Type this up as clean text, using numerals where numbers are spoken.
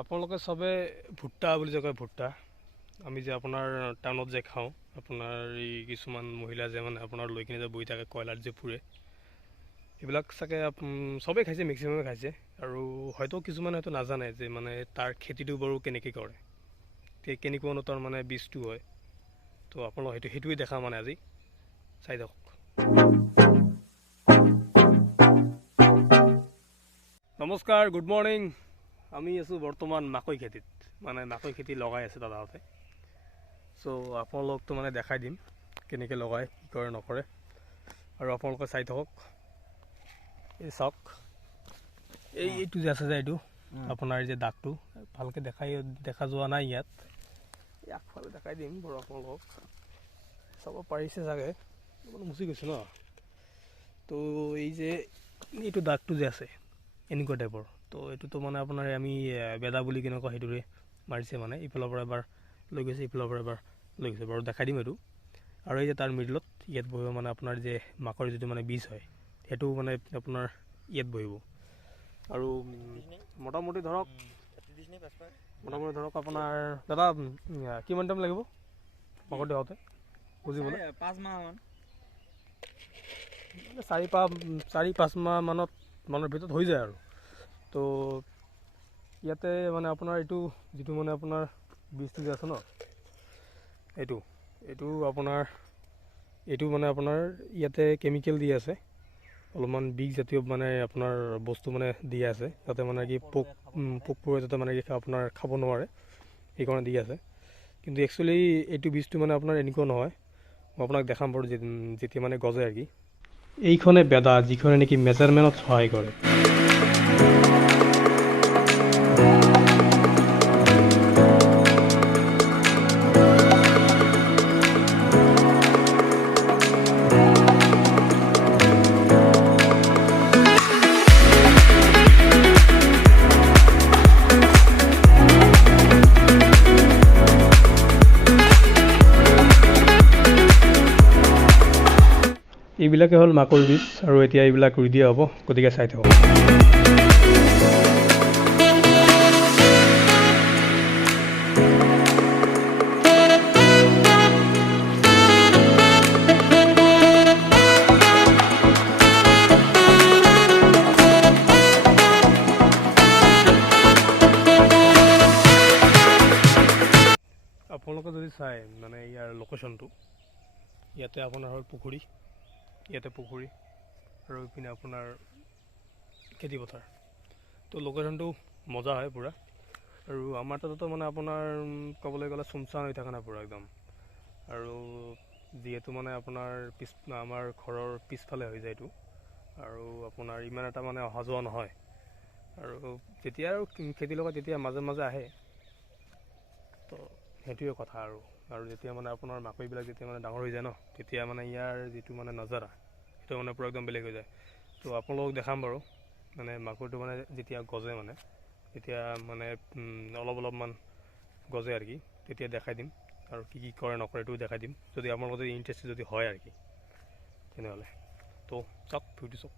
আপোনালোকে সবে ভুট্টা বুলি যে কয় ভুট্টা আমি যে আপোনাৰ টাউনত যে খাওঁ আপোনাৰ এই কিছুমান মহিলা যে মানে আপোনাৰ লৈ কিনে যে বহি থাকে কয়লাত যে পুৰে এইবিলাক চাগে সবেই খাইছে মেক্সিমামে খাইছে আৰু হয়তো কিছুমানে হয়তো নাজানে যে মানে তাৰ খেতিটো বাৰু কেনেকৈ কৰে কেনেকুৱানো তাৰ মানে বীজটো হয় তো আপোনালোক সেইটোৱে দেখা মানে আজি চাই থাকক। নমস্কাৰ, গুড মৰ্নিং। আমি আছোঁ বৰ্তমান মাকৈ খেতিত, মানে মাকৈ খেতি লগাই আছে দাদাহঁতে। চ' আপোনালোকতো মানে দেখাই দিম কেনেকৈ লগায়, কি কৰে নকৰে, আৰু আপোনালোকে চাই থাকক। এই চাওক, এইটো যে আছে যে এইটো আপোনাৰ যে দাগটো ভালকৈ দেখা যোৱা নাই ইয়াত, এই আগফালে দেখাই দিম বাৰু আপোনালোকক। চাব পাৰিছে চাগে, মানে মুচি গৈছে ন। তো এই যে এইটো দাগটো যে আছে এনেকুৱা টাইপৰ, তো এইটোতো মানে আপোনাৰ আমি বেদা বুলি কেনেকুৱা সেইটোৰে মাৰিছে, মানে ইফালৰ পৰা এবাৰ লৈ গৈছে ইফালৰ পৰা এবাৰ লৈ গৈছে বাৰু, দেখাই দিম এইটো। আৰু এই যে তাৰ মিডলত ইয়াত বহিব মানে আপোনাৰ যে মাকৰ যিটো মানে বীজ হয় সেইটো মানে আপোনাৰ ইয়াত বহিব। আৰু মোটামুটি ধৰক আপোনাৰ দাদা কিমান টাইম লাগিব মাকৰটো হওঁতে বুজিবলৈ? 5 মাহমান, 4-5 মাহ মানৰ ভিতৰত হৈ যায় আৰু। তো ইয়াতে মানে আপোনাৰ এইটো যিটো মানে আপোনাৰ বীজটো যে আছে ন, এইটো মানে আপোনাৰ ইয়াতে কেমিকেল দি আছে, অলপমান বিষ জাতীয় মানে আপোনাৰ বস্তু মানে দি আছে, যাতে মানে কি পোকবোৰে যাতে মানে কি আপোনাৰ খাব নোৱাৰে, সেইকাৰণে দি আছে। কিন্তু একচুৱেলি এইটো বীজটো মানে আপোনাৰ এনেকুৱা নহয়, মই আপোনাক দেখাম বাৰু যেতিয়া মানে গজে আৰু কি। এইখনে বেদা যিখনে নেকি মেজাৰমেণ্টত সহায় কৰে। এইবিলাকে হ'ল মাকৈ বীজ, আৰু এতিয়া এইবিলাক ৰুই দিয়া হ'ব, গতিকে চাই থাকক। আপোনালোকে যদি চাই মানে ইয়াৰ লোকেশ্যনটো, ইয়াতে আপোনাৰ হ'ল পুখুৰী, আৰু ইপিনে আপোনাৰ খেতিপথাৰ। তো লোকেশ্যনটো মজা হয় পূৰা। আৰু আমাৰ তাতো মানে আপোনাৰ ক'বলৈ গ'লে চুমচান হৈ থকা নাই পূৰা একদম। আৰু যিহেতু মানে আপোনাৰ আমাৰ ঘৰৰ পিছফালে হৈ যায় এইটো, আৰু আপোনাৰ ইমান এটা মানে অহা যোৱা নহয়। আৰু যেতিয়া আৰু খেতি লগা তেতিয়া মাজে মাজে আহে, তো সেইটোৱে কথা। আৰু যেতিয়া মানে আপোনাৰ মাকৈবিলাক যেতিয়া মানে ডাঙৰ হৈ যায় ন, তেতিয়া মানে ইয়াৰ যিটো মানে নজাৰা সেইটো মানে পূৰা একদম বেলেগ হৈ যায়। তো আপোনালোকক দেখাম বাৰু, মানে মাকৈটো মানে যেতিয়া গজে মানে তেতিয়া মানে অলপমান গজে আৰু কি, তেতিয়া দেখাই দিম। আৰু কি কি কৰে নকৰে এইটোও দেখাই দিম, যদি আপোনালোকৰ যদি ইণ্টাৰেষ্টেড যদি হয় আৰু কি, তেনেহ'লে তো চাওক, ভিডিঅ'টো চাওক।